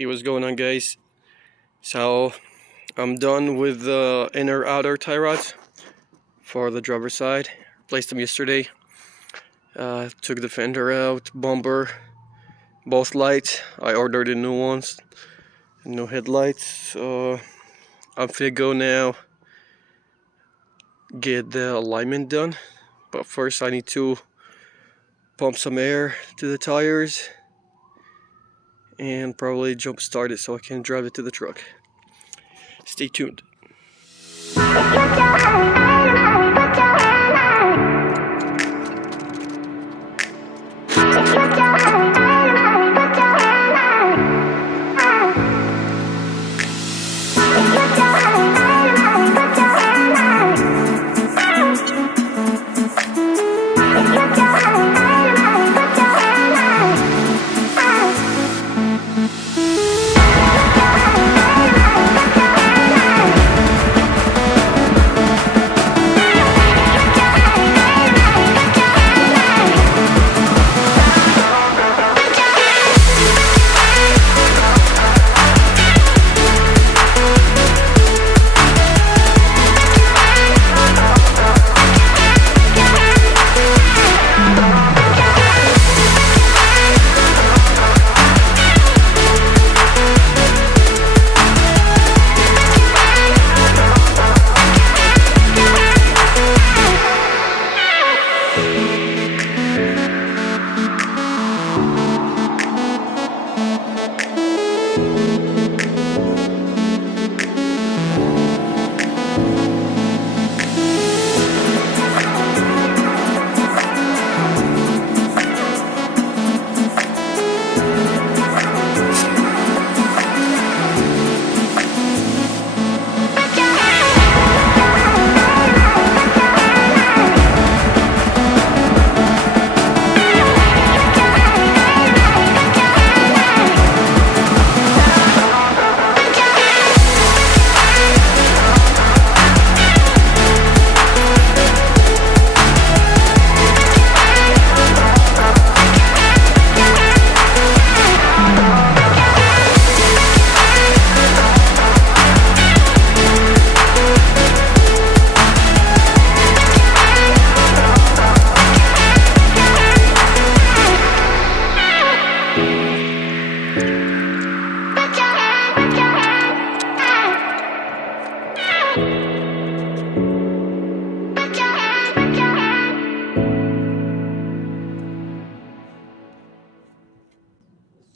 Hey, what's going on, guys? So I'm done with the inner outer tie rods for the driver's side. Replaced them yesterday. Took the fender out, bumper, both lights. I ordered the new ones, new headlights. So I'm finna go now get the alignment done. But first I need to pump some air to the tires and probably jump start it so I can drive it to the truck. Stay tuned.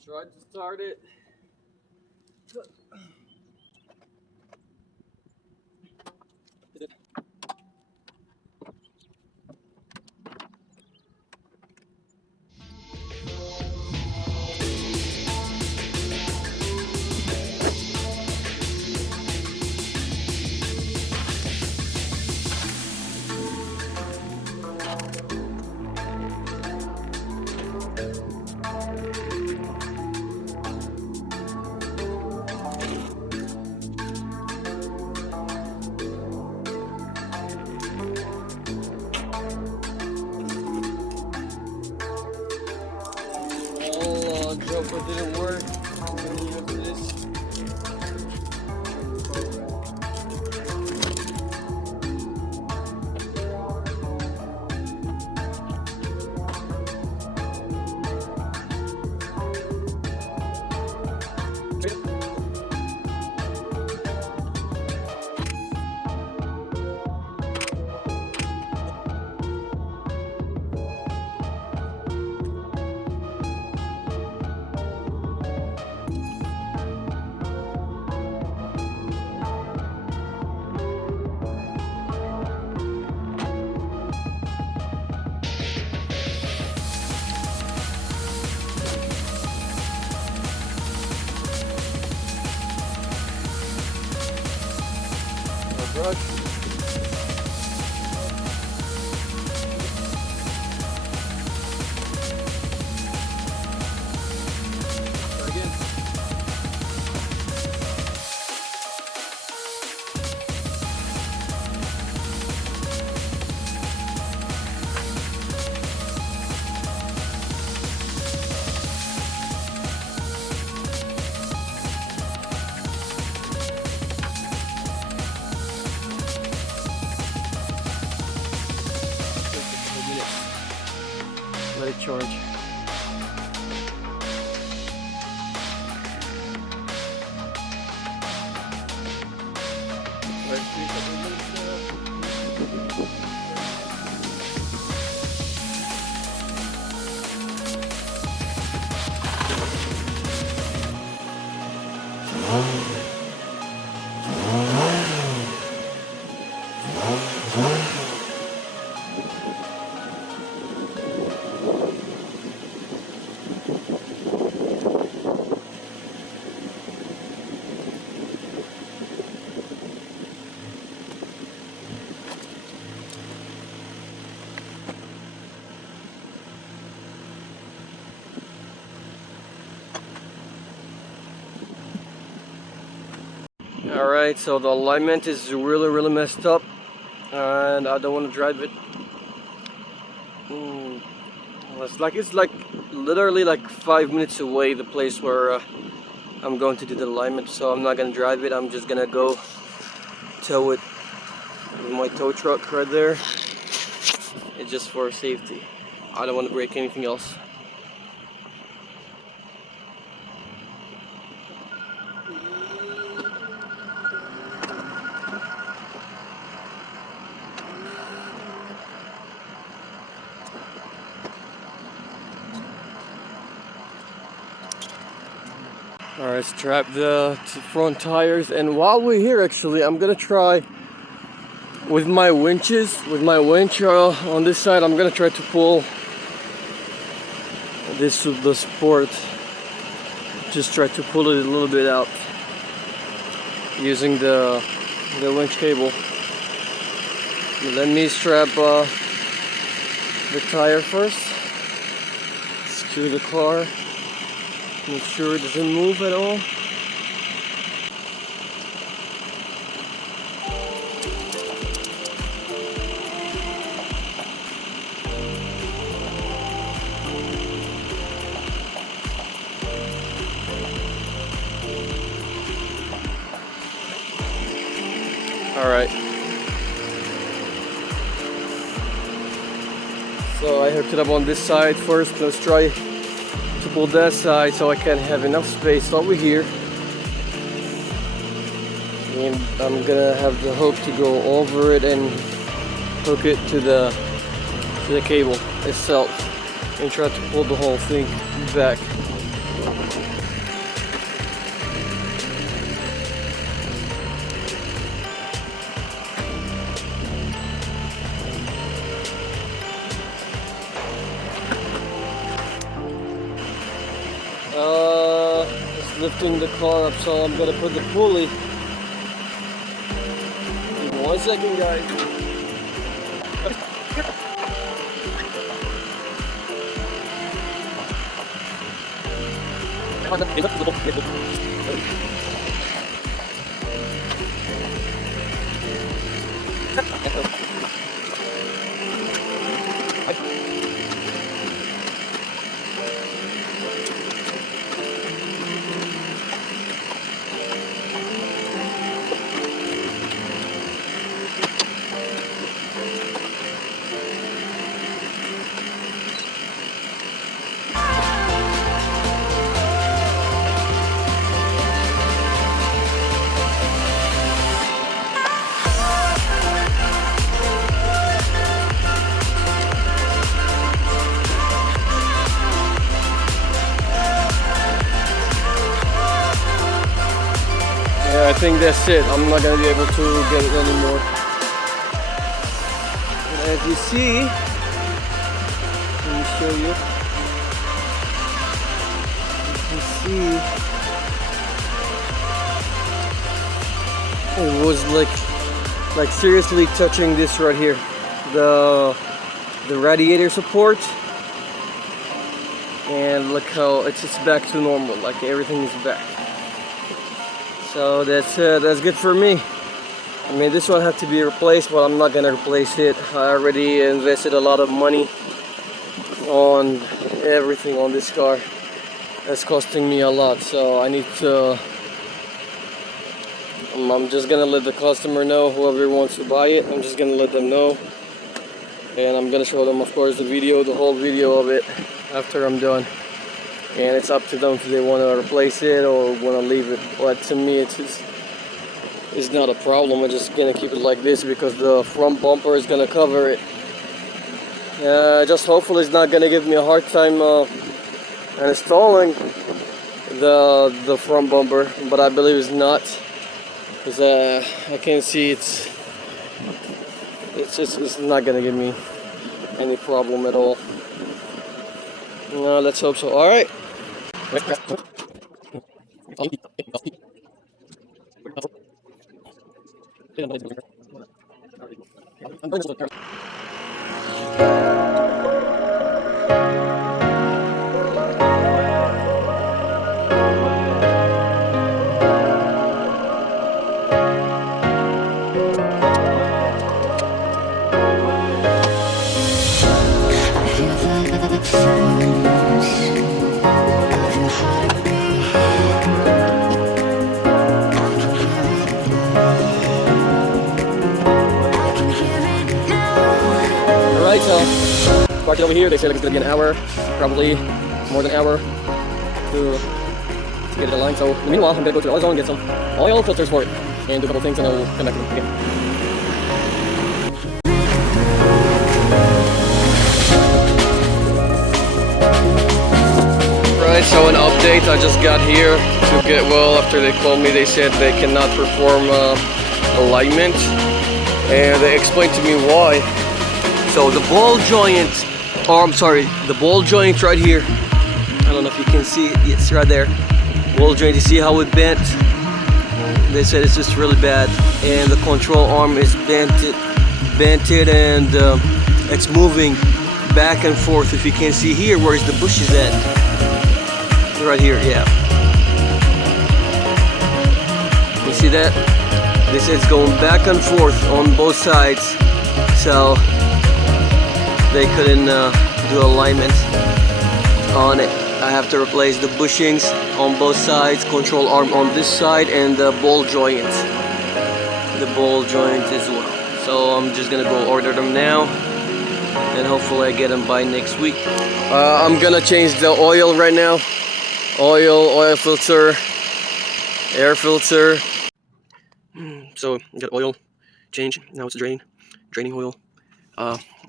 Tried to start it. Jumper didn't work. I'm gonna use this. Brush. Try again. charge. Alright, so the alignment is really messed up and I don't want to drive it. It's like literally like 5 minutes away, the place where I'm going to do the alignment, so I'm not gonna drive it. I'm just gonna go tow it with my tow truck right there. It's just for safety. I don't want to break anything else. Alright, strap the front tires, and while we're here actually I'm gonna try with my winches, with my winch on this side. I'm gonna try to pull this with the support, just try to pull it a little bit out using the winch cable. Let me strap the tire first, secure the car. Make sure it doesn't move at all. Alright. So I hooked it up on this side first. Let's try to pull that side so I can have enough space over here, and I'm gonna have the hook to go over it and hook it to the cable itself and try to pull the whole thing back. It's lifting the car up, so I'm gonna put the pulley. Give me 1 second, guys. I think that's it. I'm not gonna be able to get it anymore. And as you see, let me show you. You can see it was like seriously touching this right here, the radiator support, and look how it's back to normal. Like everything is back. So that's good for me. I mean, this one had to be replaced, but I'm not gonna replace it. I already invested a lot of money on everything on this car. That's costing me a lot, so I need to. I'm just gonna let the customer know, whoever wants to buy it. I'm just gonna let them know, and I'm gonna show them, of course, the whole video of it. after I'm done. And it's up to them if they want to replace it or want to leave it. But to me, it's not a problem. I'm just gonna keep it like this because the front bumper is gonna cover it. Just hopefully it's not gonna give me a hard time installing the front bumper, but I believe it's not, because I can see it's not gonna give me any problem at all. Let's hope so. All right. Alright, so parked it over here. They said it's gonna be an hour, probably more than an hour to get it aligned. So in the meanwhile, I'm gonna go to the AutoZone and get some oil filters for it and do a couple things, and I'll come back to them again. Right, so an update. I just got here to get well. After they called me, they said they cannot perform alignment, and they explained to me why. So the ball joint, the ball joint right here. I don't know if you can see it. It's right there. Ball joint. You see how it bent? They said it's just really bad, and the control arm is bented, and it's moving back and forth. If you can see here, where's the bushes at? Right here, yeah. You see that? They said it's going back and forth on both sides, so they couldn't do alignment on it. I have to replace the bushings on both sides, control arm on this side, and the ball joint. The ball joint as well. So I'm just gonna go order them now, and hopefully I get them by next week. I'm gonna change the oil right now. Oil filter, air filter. So get oil change. Now it's draining oil.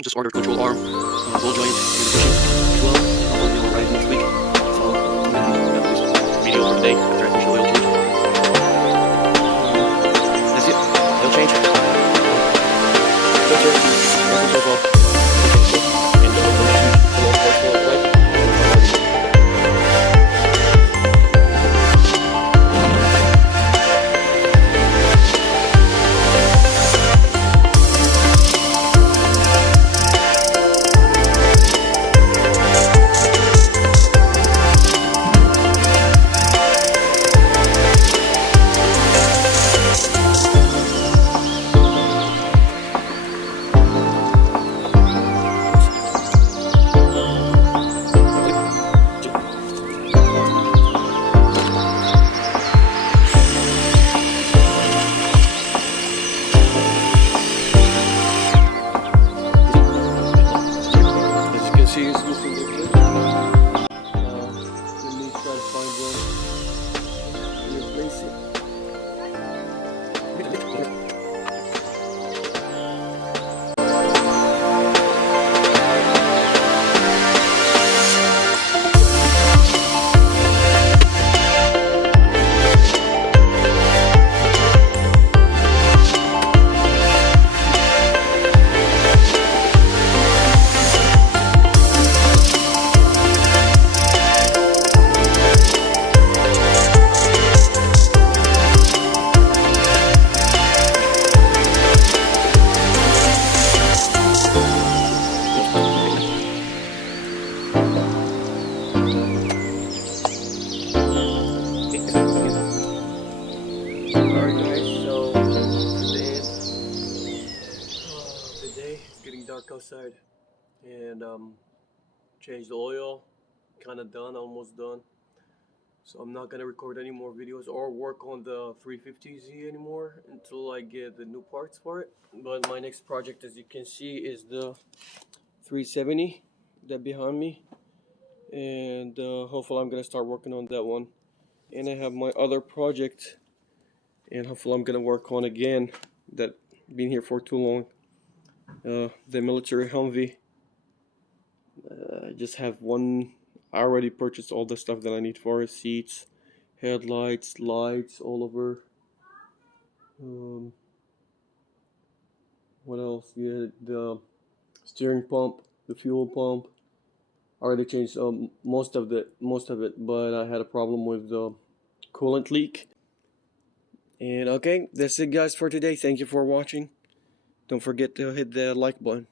Just ordered control arm, ball joint, and as well. I'll be arrive next week. So I'm gonna do this video for today after I finish the oil change. That's it. Oil change. Filter as well. Outside, and changed the oil, kind of done, almost done. So I'm not gonna record any more videos or work on the 350Z anymore until I get the new parts for it. But my next project, as you can see, is the 370 that behind me. and hopefully I'm gonna start working on that one. And I have my other project, and hopefully I'm gonna work on again that been here for too long. The military Humvee. I just have one. I already purchased all the stuff that I need for it: seats, headlights, lights all over. Um, what else? Yeah, the steering pump, the fuel pump. I already changed most of it, but I had a problem with the coolant leak. And okay, that's it, guys, for today. Thank you for watching. Don't forget to hit the like button.